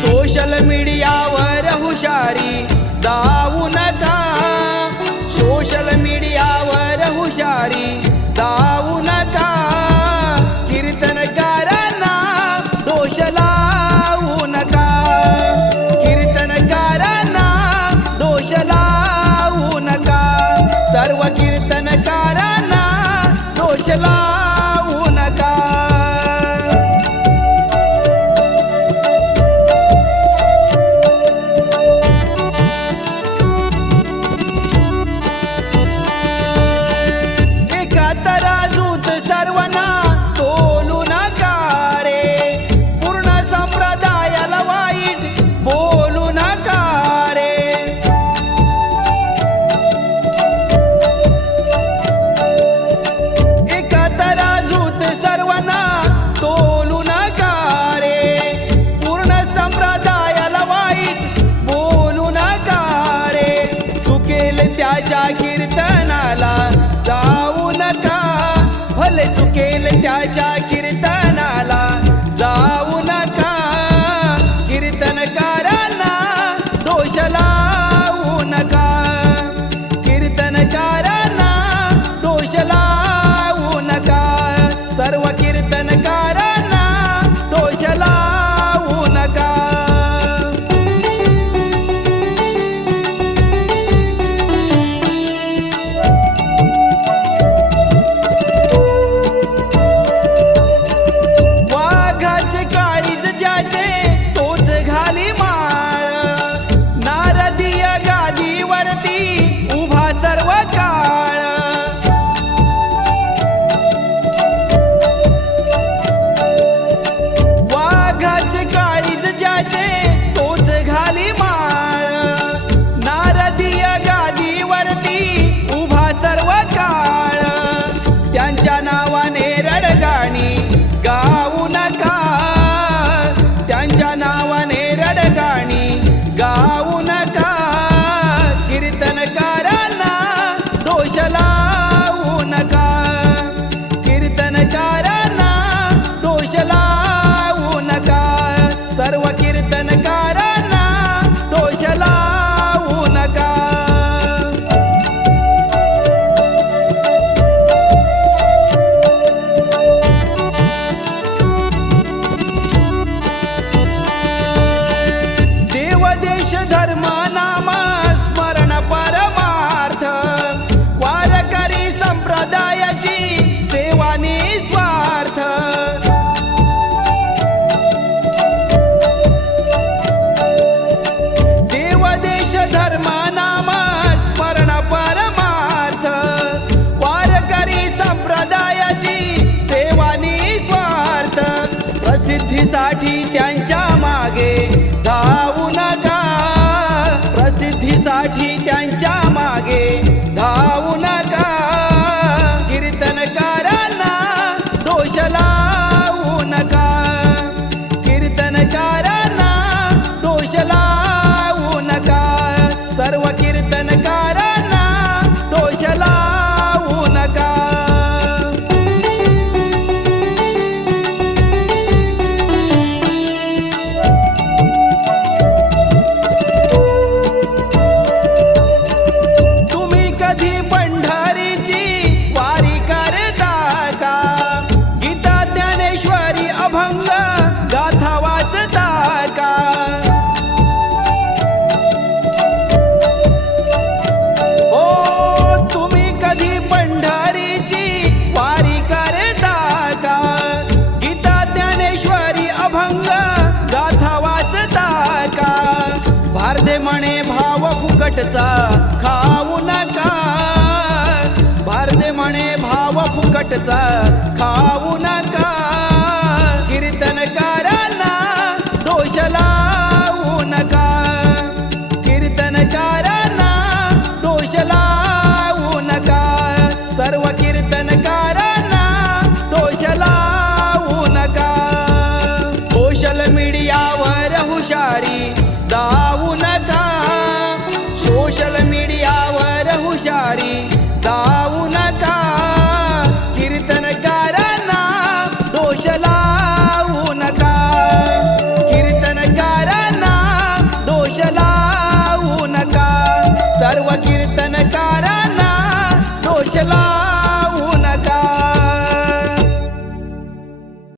Social मीडियावर हुशारी दाऊ नका. सोशल मीडियावर हुशारी त्याच्या कीर्तनाला जाऊ नका. भले चुकेल त्याच्या Jana te ha encontrado. पणे भाव फुकटचा खाऊ नका. भारते म्हणे भाव फुकटचा खाऊ नका. दोष लावू नका. सर्व कीर्तनकारांना दोष लावू